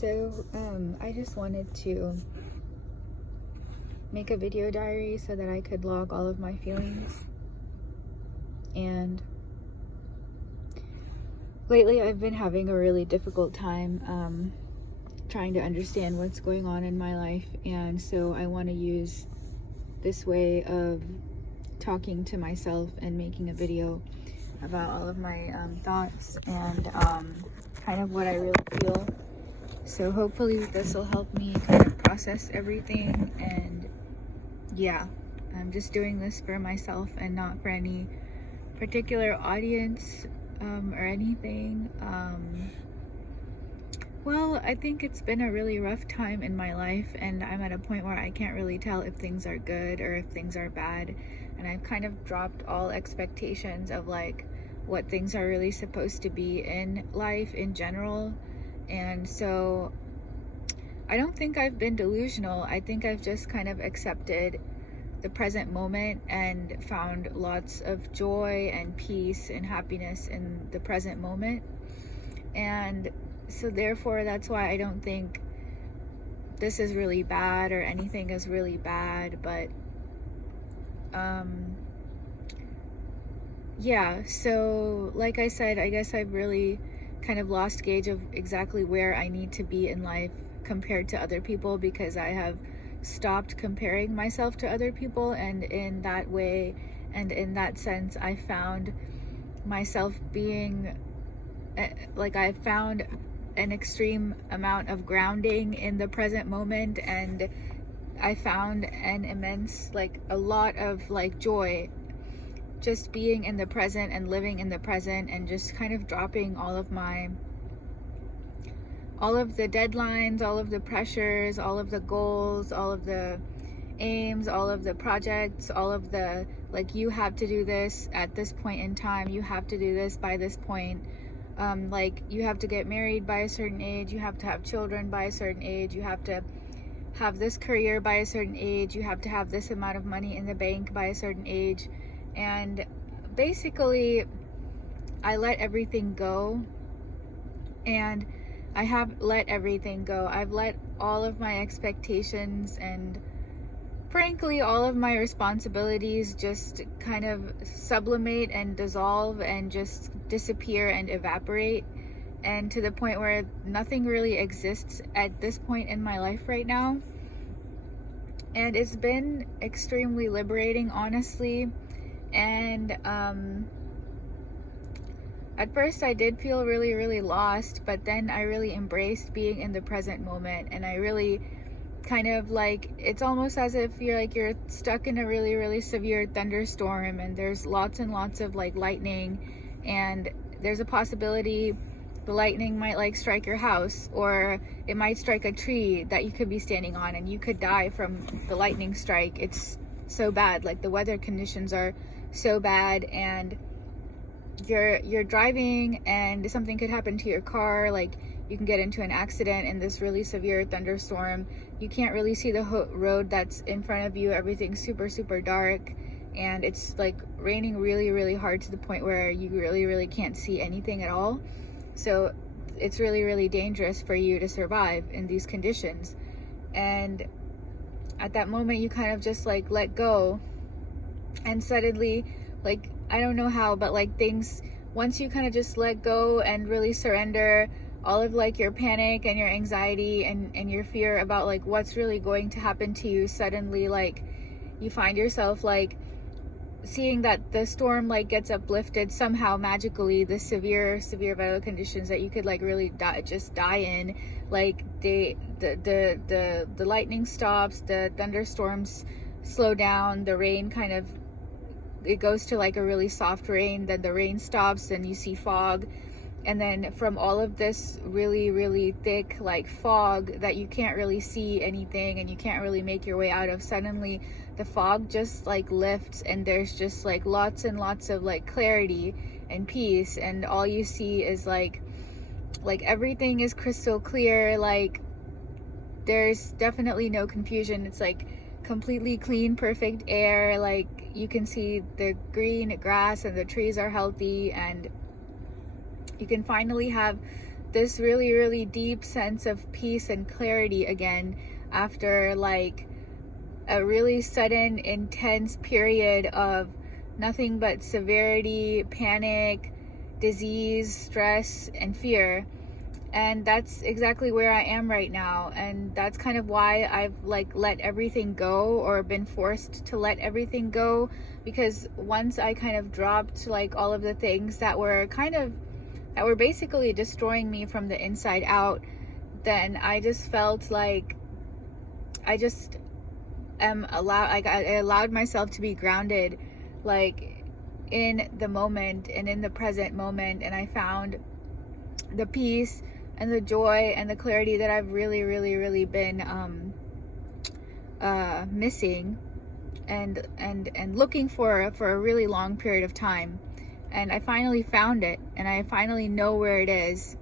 So, I just wanted to make a video diary so that I could log all of my feelings. And lately I've been having a really difficult time trying to understand what's going on in my life, and so I want to use this way of talking to myself and making a video about all of my thoughts and kind of what I really feel. So hopefully this will help me kind of process everything. And yeah, I'm just doing this for myself and not for any particular audience or anything. Well, I think it's been a really rough time in my life, and I'm at a point where I can't really tell if things are good or if things are bad. And I've kind of dropped all expectations of like what things are really supposed to be in life in general. And so I don't think I've been delusional. I think I've just kind of accepted the present moment and found lots of joy and peace and happiness in the present moment. And so therefore, that's why I don't think this is really bad or anything is really bad. But yeah, so like I said, I guess I've really kind of lost gauge of exactly where I need to be in life compared to other people, because I have stopped comparing myself to other people. And in that way and in that sense, I found myself being like, I found an extreme amount of grounding in the present moment, and I found an immense, like a lot of like joy just being in the present and living in the present, and just kind of dropping all of the deadlines, all of the pressures, all of the goals, all of the aims, all of the projects, all of the like, you have to do this at this point in time, you have to do this by this point. Like, you have to get married by a certain age, you have to have children by a certain age, you have to have this career by a certain age, you have to have this amount of money in the bank by a certain age. And basically, I let everything go, and I have let everything go. I've let all of my expectations and frankly all of my responsibilities just kind of sublimate and dissolve and just disappear and evaporate, and to the point where nothing really exists at this point in my life right now. And it's been extremely liberating, honestly. And at first I did feel really, really lost, but then I really embraced being in the present moment, and I really kind of like, it's almost as if you're stuck in a really, really severe thunderstorm, and there's lots and lots of like lightning, and there's a possibility the lightning might like strike your house, or it might strike a tree that you could be standing on, and you could die from the lightning strike. It's so bad, like the weather conditions are so bad, and you're driving and something could happen to your car. Like, you can get into an accident in this really severe thunderstorm. You can't really see the road that's in front of you. Everything's super, super dark, and it's like raining really, really hard to the point where you really, really can't see anything at all. So it's really, really dangerous for you to survive in these conditions. And at that moment, you kind of just like let go, and suddenly, like, I don't know how, but like things, once you kind of just let go and really surrender all of like your panic and your anxiety and your fear about like what's really going to happen to you, suddenly like you find yourself like seeing that the storm like gets uplifted somehow magically. The severe weather conditions that you could like really die in, like the lightning stops, the thunderstorms slow down, the rain kind of, it goes to like a really soft rain, then the rain stops and you see fog. And then from all of this really, really thick like fog that you can't really see anything and you can't really make your way out of, suddenly the fog just like lifts, and there's just like lots and lots of like clarity and peace, and all you see is like everything is crystal clear. Like, there's definitely no confusion. It's like completely clean, perfect air. Like, you can see the green grass and the trees are healthy, and you can finally have this really, really deep sense of peace and clarity again after like a really sudden, intense period of nothing but severity, panic, disease, stress, and fear. And that's exactly where I am right now. And that's kind of why I've like let everything go, or been forced to let everything go, because once I kind of dropped like all of the things that were basically destroying me from the inside out, then I just felt like I just I allowed myself to be grounded like in the moment and in the present moment, and I found the peace and the joy and the clarity that I've really, really, really been missing and looking for a really long period of time. And I finally found it, and I finally know where it is.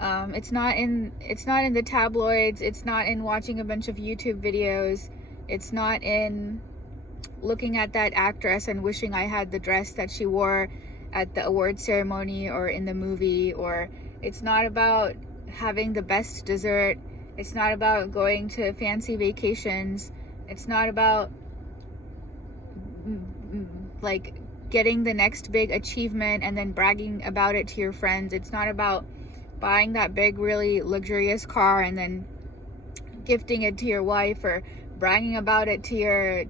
It's not in the tabloids. It's not in watching a bunch of YouTube videos. It's not in looking at that actress and wishing I had the dress that she wore at the award ceremony or in the movie, or it's not about having the best dessert. It's not about going to fancy vacations. It's not about like getting the next big achievement and then bragging about it to your friends. It's not about buying that big, really luxurious car and then gifting it to your wife, or bragging about it to your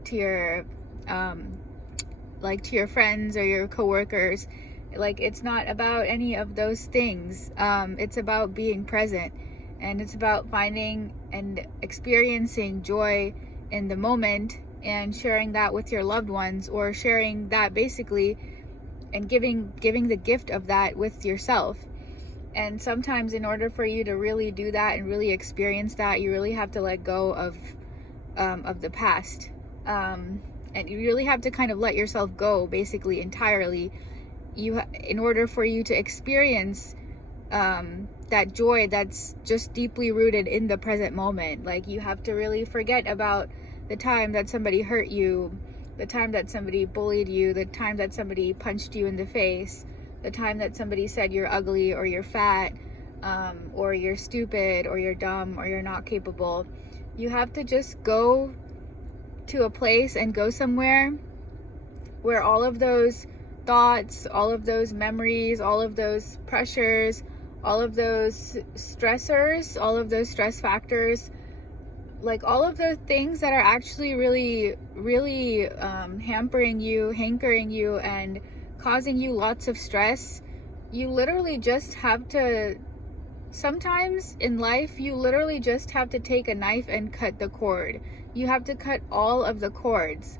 friends or your coworkers. Like, it's not about any of those things. It's about being present, and it's about finding and experiencing joy in the moment and sharing that with your loved ones, or sharing that basically and giving the gift of that with yourself. And sometimes in order for you to really do that and really experience that, you really have to let go of the past, and you really have to kind of let yourself go basically entirely. In order for you to experience that joy that's just deeply rooted in the present moment. Like, you have to really forget about the time that somebody hurt you, the time that somebody bullied you, the time that somebody punched you in the face, the time that somebody said you're ugly or you're fat, or you're stupid or you're dumb or you're not capable. You have to just go to a place and go somewhere where all of those thoughts, all of those memories, all of those pressures, all of those stressors, all of those stress factors, like all of the things that are actually really, really hampering you, hankering you, and causing you lots of stress. You literally just have to, sometimes in life, you literally just have to take a knife and cut the cord. You have to cut all of the cords.